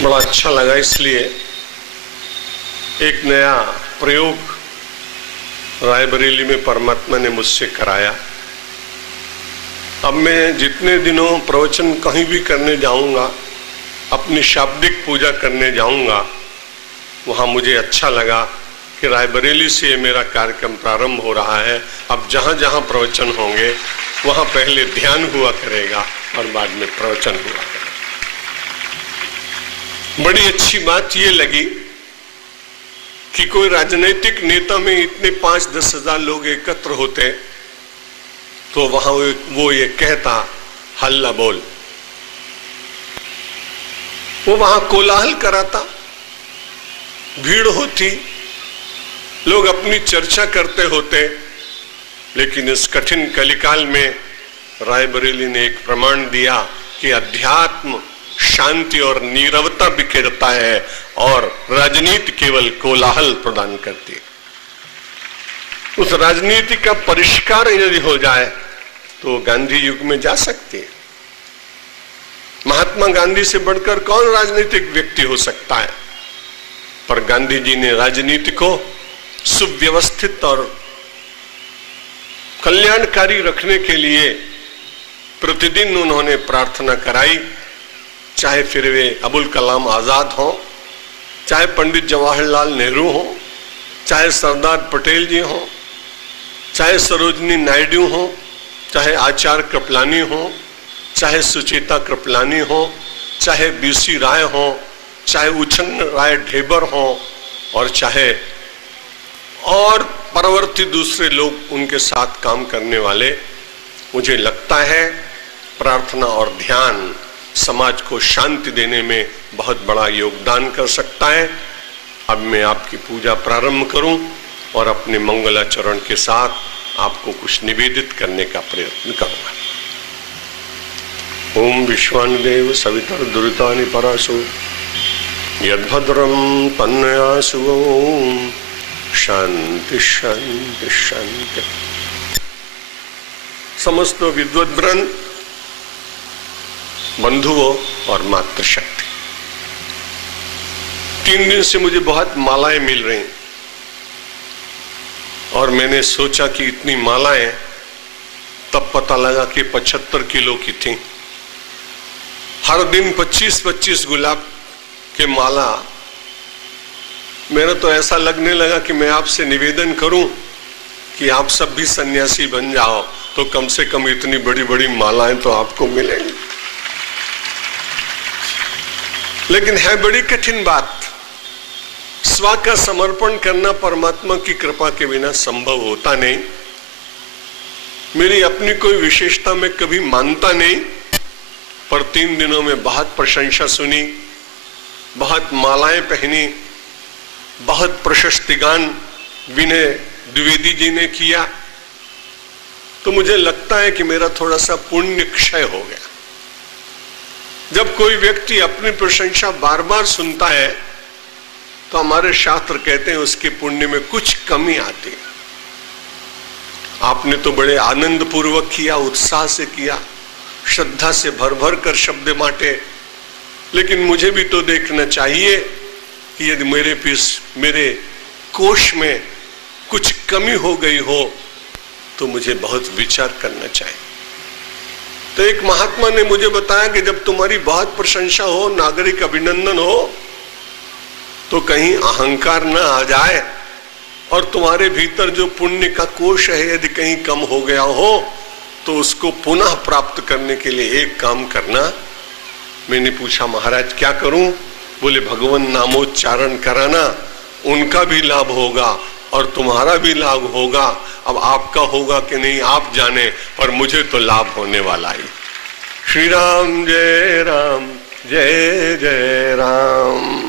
बड़ा अच्छा लगा, इसलिए एक नया प्रयोग रायबरेली में परमात्मा ने मुझसे कराया। अब मैं जितने दिनों प्रवचन कहीं भी करने जाऊंगा, अपनी शाब्दिक पूजा करने जाऊंगा, वहां मुझे अच्छा लगा कि रायबरेली से मेरा कार्यक्रम प्रारंभ हो रहा है। अब जहां जहां प्रवचन होंगे वहां पहले ध्यान हुआ करेगा और बाद में प्रवचन हुआ करेगा। बड़ी अच्छी बात ये लगी कि कोई राजनीतिक नेता में इतने 5-10 हजार लोग एकत्र होते तो वहां वो ये कहता, हल्ला बोल। वो वहां कोलाहल कराता, भीड़ होती, लोग अपनी चर्चा करते होते। लेकिन इस कठिन कलिकाल में रायबरेली ने एक प्रमाण दिया कि अध्यात्म शांति और नीरवता बिखेरता है और राजनीति केवल कोलाहल प्रदान करती है। उस राजनीति का परिष्कार यदि हो जाए तो गांधी युग में जा सकती है। महात्मा गांधी से बढ़कर कौन राजनीतिक व्यक्ति हो सकता है? पर गांधी जी ने राजनीति को सुव्यवस्थित और कल्याणकारी रखने के लिए प्रतिदिन उन्होंने प्रार्थना कराई। चाहे फिर वे अबुल कलाम आजाद हो, चाहे पंडित जवाहरलाल नेहरू हो, चाहे सरदार पटेल जी हो, चाहे सरोजनी नायडू हो, चाहे आचार्य कृपलानी हो, चाहे सुचेता कृपलानी हो, चाहे बीसी राय हो, चाहे उछन राय ढेबर हो, और चाहे और परवर्ती दूसरे लोग उनके साथ काम करने वाले। मुझे लगता है प्रार्थना और ध्यान समाज को शांति देने में बहुत बड़ा योगदान कर सकता है। अब मैं आपकी पूजा प्रारंभ करूं और अपने मंगलाचरण के साथ आपको कुछ निवेदित करने का प्रयत्न करूंगा। ओम विश्वानुदेव सवितर दुरितानि परासु यद्भद्रम तन्नयासु। ओम शांति शांति शांति। समस्त विद्वद्वृंद, बंधुओं और मातृशक्ति, 3 दिन से मुझे बहुत मालाएं मिल रही और मैंने सोचा कि इतनी मालाएं, तब पता लगा कि 75 किलो की थी। हर दिन 25-25 गुलाब के माला। मेरा तो ऐसा लगने लगा कि मैं आपसे निवेदन करूं कि आप सब भी सन्यासी बन जाओ तो कम से कम इतनी बड़ी बड़ी मालाएं तो आपको मिलेंगी। लेकिन है बड़ी कठिन बात। स्व का समर्पण करना परमात्मा की कृपा के बिना संभव होता नहीं। मेरी अपनी कोई विशेषता मैं कभी मानता नहीं, पर 3 दिनों में बहुत प्रशंसा सुनी, बहुत मालाएं पहनी, बहुत प्रशस्तिगान विनय द्विवेदी जी ने किया। तो मुझे लगता है कि मेरा थोड़ा सा पुण्य क्षय हो गया। जब कोई व्यक्ति अपनी प्रशंसा बार बार सुनता है तो हमारे शास्त्र कहते हैं उसके पुण्य में कुछ कमी आती है। आपने तो बड़े आनंद पूर्वक किया, उत्साह से किया, श्रद्धा से भर भर कर शब्द बांटे। लेकिन मुझे भी तो देखना चाहिए कि यदि मेरे कोश में कुछ कमी हो गई हो तो मुझे बहुत विचार करना चाहिए। तो एक महात्मा ने मुझे बताया कि जब तुम्हारी बहुत प्रशंसा हो, नागरिक अभिनंदन हो, तो कहीं अहंकार न आ जाए और तुम्हारे भीतर जो पुण्य का कोश है यदि कहीं कम हो गया हो तो उसको पुनः प्राप्त करने के लिए एक काम करना। मैंने पूछा, महाराज क्या करूं? बोले, भगवान नामोच्चारण कराना, उनका भी लाभ होगा और तुम्हारा भी लाभ होगा। अब आपका होगा कि नहीं आप जाने, पर मुझे तो लाभ होने वाला ही। श्री राम जय राम, जय जय राम।